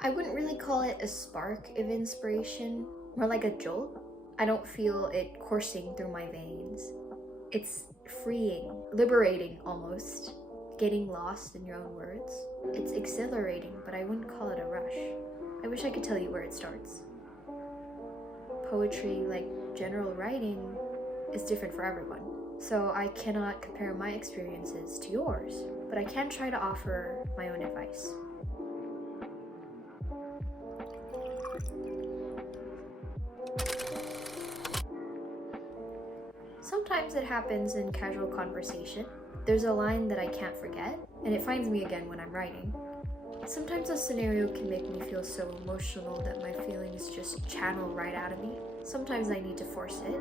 I wouldn't really call it a spark of inspiration, more like a jolt. I don't feel it coursing through my veins. It's freeing, liberating almost, getting lost in your own words. It's exhilarating, but I wouldn't call it a rush. I wish I could tell you where it starts. Poetry, like general writing, is different for everyone, so I cannot compare my experiences to yours, but I can try to offer my own advice. Sometimes it happens in casual conversation. There's a line that I can't forget, and it finds me again when I'm writing. Sometimes a scenario can make me feel so emotional that my feelings just channel right out of me. Sometimes I need to force it,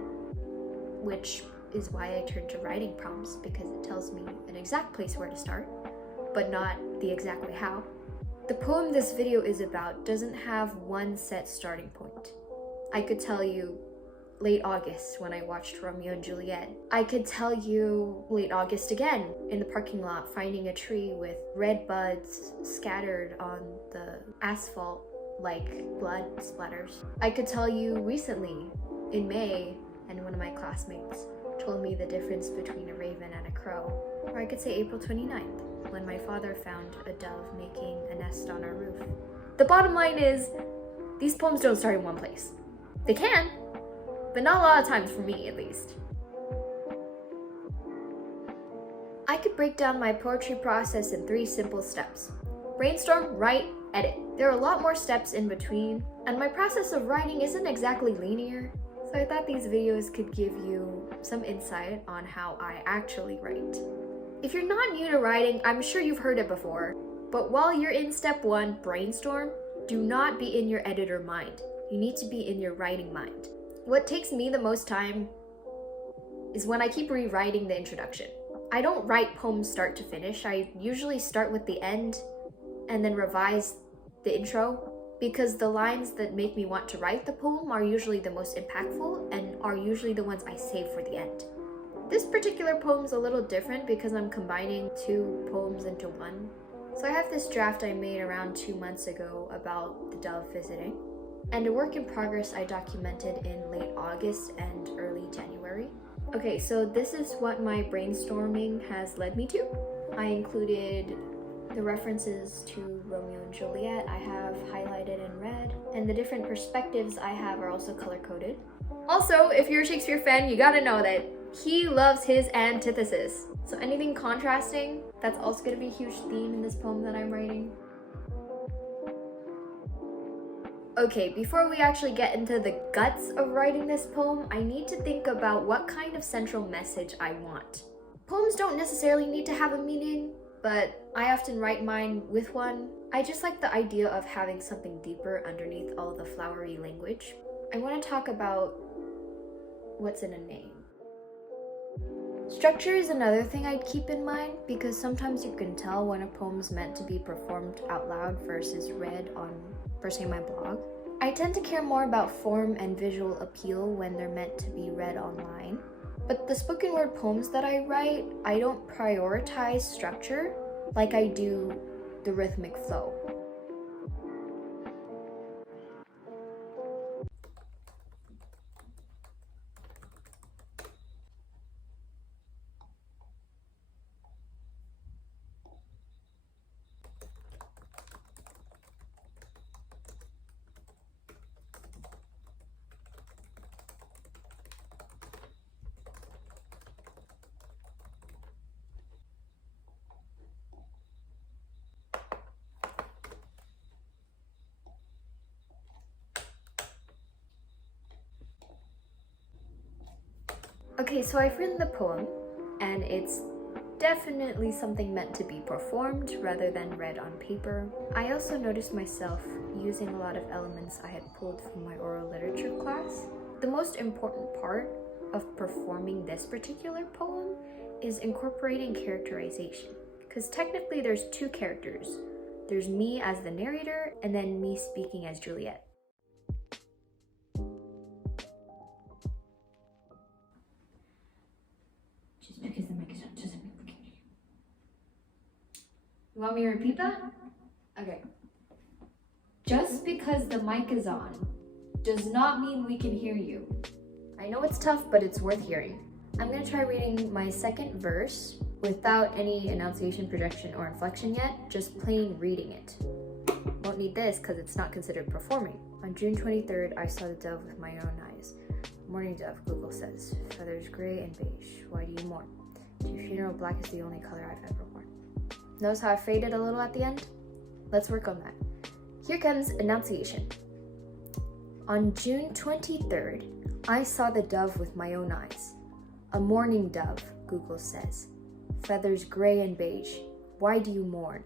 which is why I turn to writing prompts, because it tells me an exact place where to start, but not the exact way how. The poem this video is about doesn't have one set starting point. I could tell you late August when I watched Romeo and Juliet. I could tell you late August again in the parking lot finding a tree with red buds scattered on the asphalt like blood splatters. I could tell you recently in May and one of my classmates told me the difference between a raven and a crow. Or I could say April 29th when my father found a dove making a nest on our roof. The bottom line is, these poems don't start in one place. They can, but not a lot of times for me, at least. I could break down my poetry process in 3 simple steps. Brainstorm, write, edit. There are a lot more steps in between, and my process of writing isn't exactly linear, so I thought these videos could give you some insight on how I actually write. If you're not new to writing, I'm sure you've heard it before, but while you're in step 1, brainstorm, do not be in your editor mind. You need to be in your writing mind. What takes me the most time is when I keep rewriting the introduction. I don't write poems start to finish. I usually start with the end and then revise the intro, because the lines that make me want to write the poem are usually the most impactful and are usually the ones I save for the end. This particular poem's a little different because I'm combining 2 poems into one. So I have this draft I made around 2 months ago about the dove visiting, and a work in progress I documented in late August and early January. Okay, so this is what my brainstorming has led me to. I included the references to Romeo and Juliet I have highlighted in red, and the different perspectives I have are also color-coded. Also, if you're a Shakespeare fan, you gotta know that he loves his antithesis. So anything contrasting, that's also gonna be a huge theme in this poem that I'm writing. Okay, before we actually get into the guts of writing this poem, I need to think about what kind of central message I want. Poems don't necessarily need to have a meaning, but I often write mine with one. I just like the idea of having something deeper underneath all the flowery language. I want to talk about what's in a name. Structure is another thing I'd keep in mind, because sometimes you can tell when a poem's meant to be performed out loud versus read on, per se, my blog. I tend to care more about form and visual appeal when they're meant to be read online. But the spoken word poems that I write, I don't prioritize structure like I do the rhythmic flow. Okay, so I've written the poem, and it's definitely something meant to be performed rather than read on paper. I also noticed myself using a lot of elements I had pulled from my oral literature class. The most important part of performing this particular poem is incorporating characterization, because technically there's 2 characters. There's me as the narrator, and then me speaking as Juliet. Because the mic is just You want me to repeat that? Okay. Just because the mic is on does not mean we can hear you. I know it's tough, but it's worth hearing. I'm gonna try reading my second verse without any enunciation, projection, or inflection yet, just plain reading it. Won't need this because it's not considered performing. On June 23rd, I saw the dove with my own eyes. Morning dove, Google says. Feathers gray and beige. Why do you mourn? To your funeral, black is the only color I've ever worn. Notice how I faded a little at the end? Let's work on that. Here comes enunciation. On June 23rd, I saw the dove with my own eyes. A mourning dove, Google says. Feathers gray and beige. Why do you mourn?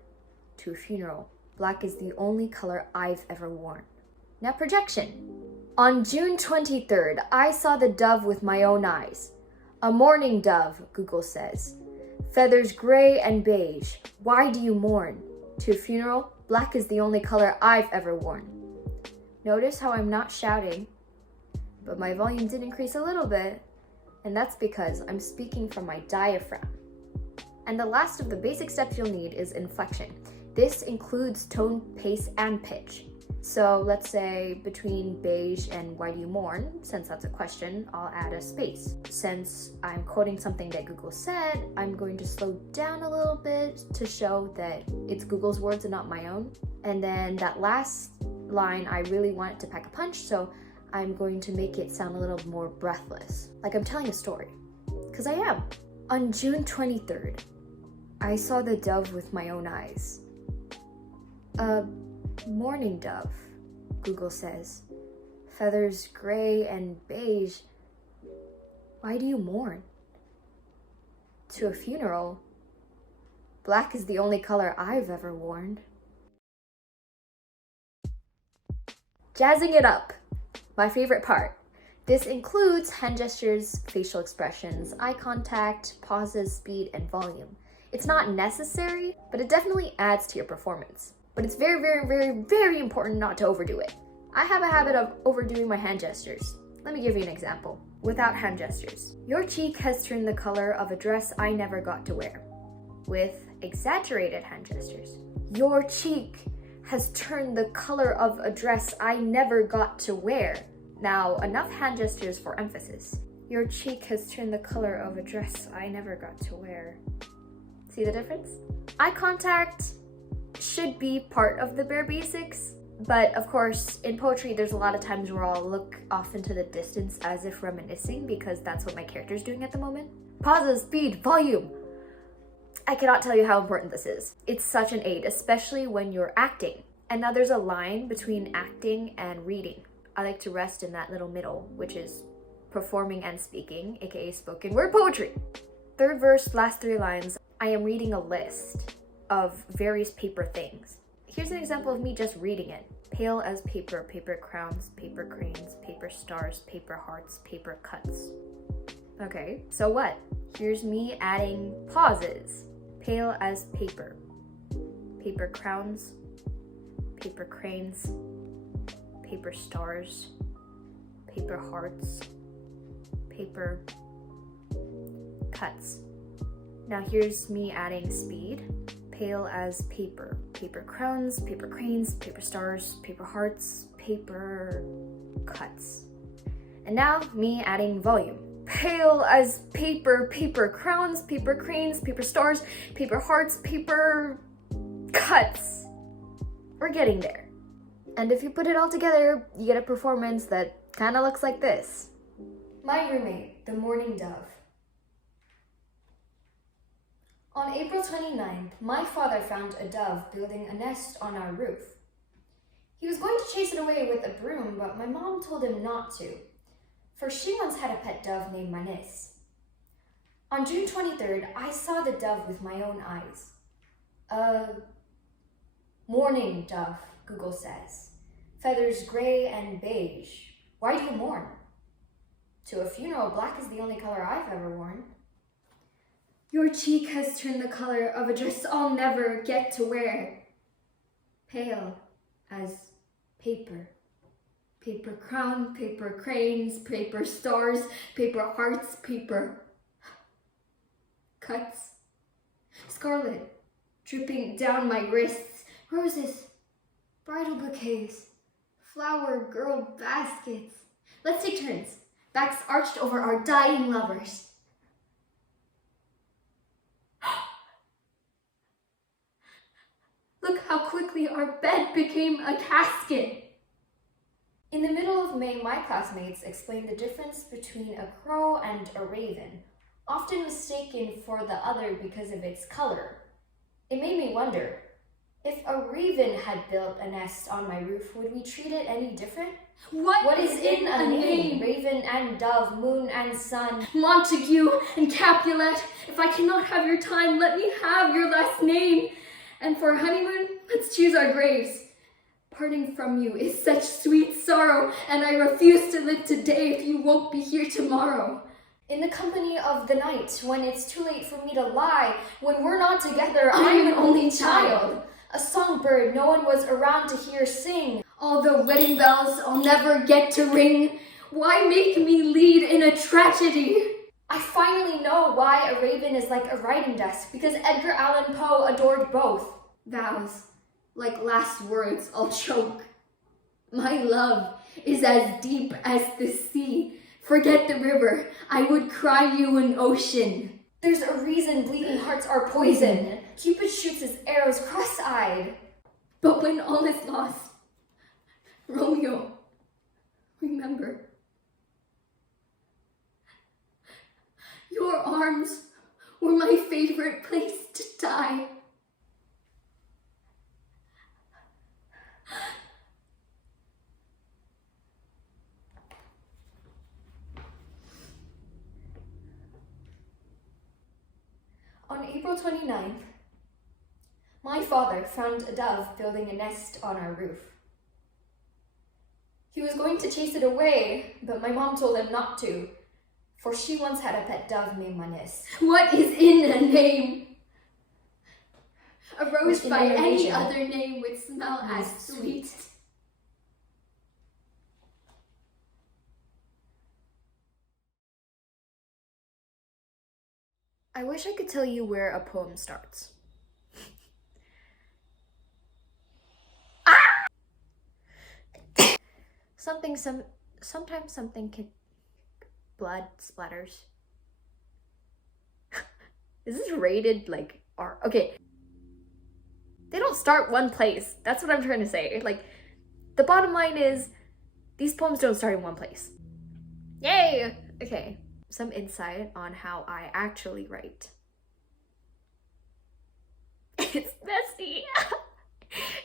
To a funeral, black is the only color I've ever worn. Now projection. On June 23rd, I saw the dove with my own eyes. A mourning dove, Google says. Feathers gray and beige. Why do you mourn? To a funeral, black is the only color I've ever worn. Notice how I'm not shouting, but my volume did increase a little bit, and that's because I'm speaking from my diaphragm. And the last of the basic steps you'll need is inflection. This includes tone, pace, and pitch. So let's say between beige and why do you mourn, since that's a question, I'll add a space. Since I'm quoting something that Google said, I'm going to slow down a little bit to show that it's Google's words and not my own. And then that last line, I really want it to pack a punch, so I'm going to make it sound a little more breathless, like I'm telling a story, because I am. On June 23rd, I saw the dove with my own eyes. A mourning dove, Google says. Feathers gray and beige. Why do you mourn? To a funeral, black is the only color I've ever worn. Jazzing it up, my favorite part. This includes hand gestures, facial expressions, eye contact, pauses, speed, and volume. It's not necessary, but it definitely adds to your performance. But it's very, very, very, very important not to overdo it. I have a habit of overdoing my hand gestures. Let me give you an example. Without hand gestures. Your cheek has turned the color of a dress I never got to wear. With exaggerated hand gestures. Your cheek has turned the color of a dress I never got to wear. Now, enough hand gestures for emphasis. Your cheek has turned the color of a dress I never got to wear. See the difference? Eye contact should be part of the bare basics, but of course, in poetry, there's a lot of times where I'll look off into the distance as if reminiscing because that's what my character's doing at the moment. Pauses, speed, volume. I cannot tell you how important this is. It's such an aid, especially when you're acting. And now there's a line between acting and reading. I like to rest in that little middle, which is performing and speaking, aka spoken word poetry. Third verse, last three lines, I am reading a list of various paper things. Here's an example of me just reading it. Pale as paper, paper crowns, paper cranes, paper stars, paper hearts, paper cuts. Okay, so what? Here's me adding pauses. Pale as paper, paper crowns, paper cranes, paper stars, paper hearts, paper cuts. Now here's me adding speed. Pale as paper, paper crowns, paper cranes, paper stars, paper hearts, paper cuts. And now me adding volume. Pale as paper, paper crowns, paper cranes, paper stars, paper hearts, paper cuts. We're getting there. And if you put it all together, you get a performance that kind of looks like this. My roommate, the mourning dove. On April 29th, my father found a dove building a nest on our roof. He was going to chase it away with a broom, but my mom told him not to, for she once had a pet dove named Manis. On June 23rd, I saw the dove with my own eyes. A mourning dove, Google says. Feathers gray and beige. Why do you mourn? To a funeral, black is the only color I've ever worn. Your cheek has turned the color of a dress I'll never get to wear. Pale as paper. Paper crown, paper cranes, paper stars, paper hearts, paper cuts. Scarlet dripping down my wrists. Roses Bridal bouquets. Flower girl baskets. Let's take turns. Backs arched over our dying lovers. Look how quickly our bed became a casket. In the middle of May, my classmates explained the difference between a crow and a raven, often mistaken for the other because of its color. It made me wonder, if a raven had built a nest on my roof, would we treat it any different? What is in a name? Raven and dove, moon and sun, Montague and Capulet, if I cannot have your time, let me have your last name. And for a honeymoon, let's choose our graves. Parting from you is such sweet sorrow, and I refuse to live today if you won't be here tomorrow. In the company of the night, when it's too late for me to lie, when we're not together, I'm an only child. A songbird no one was around to hear sing. All the wedding bells I'll never get to ring. Why make me lead in a tragedy? I finally know why a raven is like a writing desk, because Edgar Allan Poe adored both. Vows, like last words, I'll choke. My love is as deep as the sea. Forget the river, I would cry you an ocean. There's a reason bleeding hearts are poison. Cupid shoots his arrows cross-eyed. But when all is lost, Romeo, remember, your arms were my favorite place to die. On April 29th, my father found a dove building a nest on our roof. He was going to chase it away, but my mom told him not to, for she once had a pet dove named Manis. What is in a name? A rose by any Indonesian other name would smell as sweet. I wish I could tell you where a poem starts. Sometimes something can... Blood splatters. Is this rated like R? Okay. They don't start one place. That's what I'm trying to say. Like, the bottom line is, these poems don't start in one place. Yay! Okay. Some insight on how I actually write. It's messy.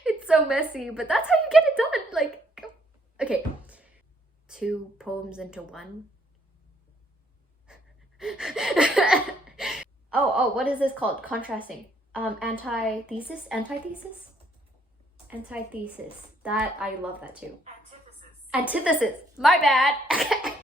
It's so messy, but that's how you get it done. Like, okay. 2 poems into 1. Oh, what is this called? Contrasting. Antithesis? Antithesis. That, I love that too. Antithesis. My bad.